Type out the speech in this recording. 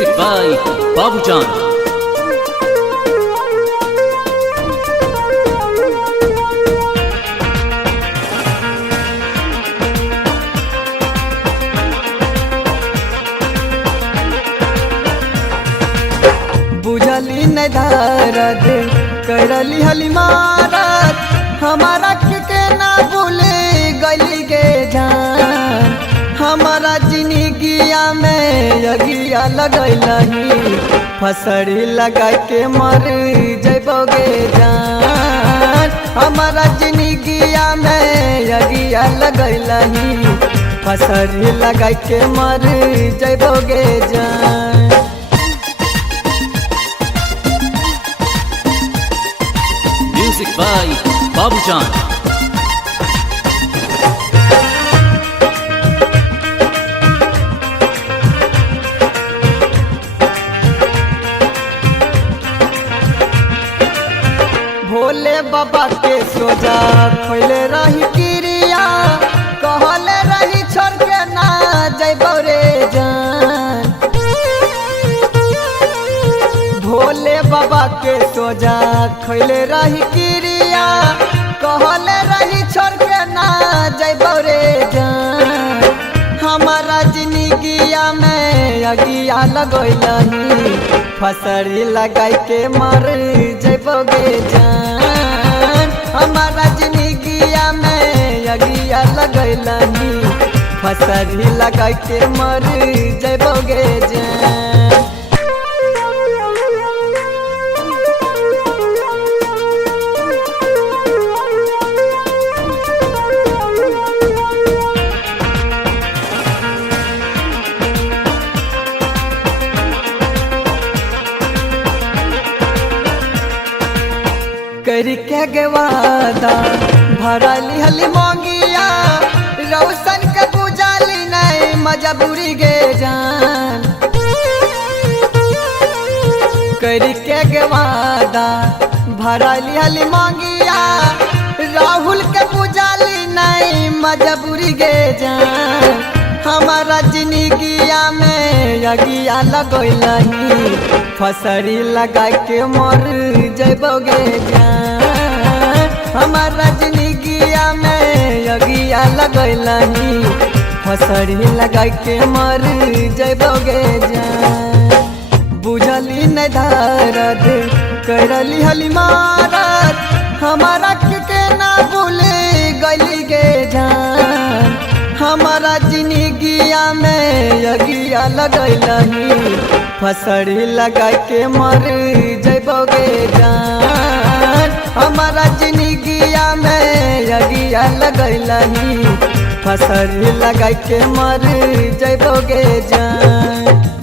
Music by Babujan. बुझली न दर्द करली हली मारत हमारा के ना भूले गली के जान हमारा जिंदगिया में अगिया लगलही फसरी लगा के मर जैबोगे जान हमारा जिंदगिया में अगिया लगलही फसरी लगा के मर जैबोगे जान। Music by Babujan. भोले बाबा के सोजा खोले रही क्रिया कहले रही छोड़ के ना जैबो रे जान भोले बाबा के सोजा खोले रही क्रिया कहले रही छोड़ के ना जैबो रे जान हमारा जिंदगिया में अगिया लगलही फसरी लगाई के मर जैबोगे जान हमारा जिंदगिया में अगिया लगलही फसरी लगाई के मर जैबोगे जान। करी के गवादा भरली हली मोंगिया रौशन के बुझाली नहीं मजबूरी गे जान करी के गवादा भरली हली मोंगिया राहुल के बुझाली नहीं मजबूरी गे जान हमारा जिंदगिया में अगिया लगलही फसरी लगा के मर जैबोगे जान हमारा जिंदगिया में अगिया लगलही फसरी लगा के मर जैबोगे जान बुझली न दर्द करली हली मारत हमारा के ना भूले गली गे जान हमारा जिंदगिया में अगिया लगलही फसरी लगा के मर जैबोगे जान हमारा जिंदगिया में अगिया लगलही फसरी लगा के मर जैबोगे जान।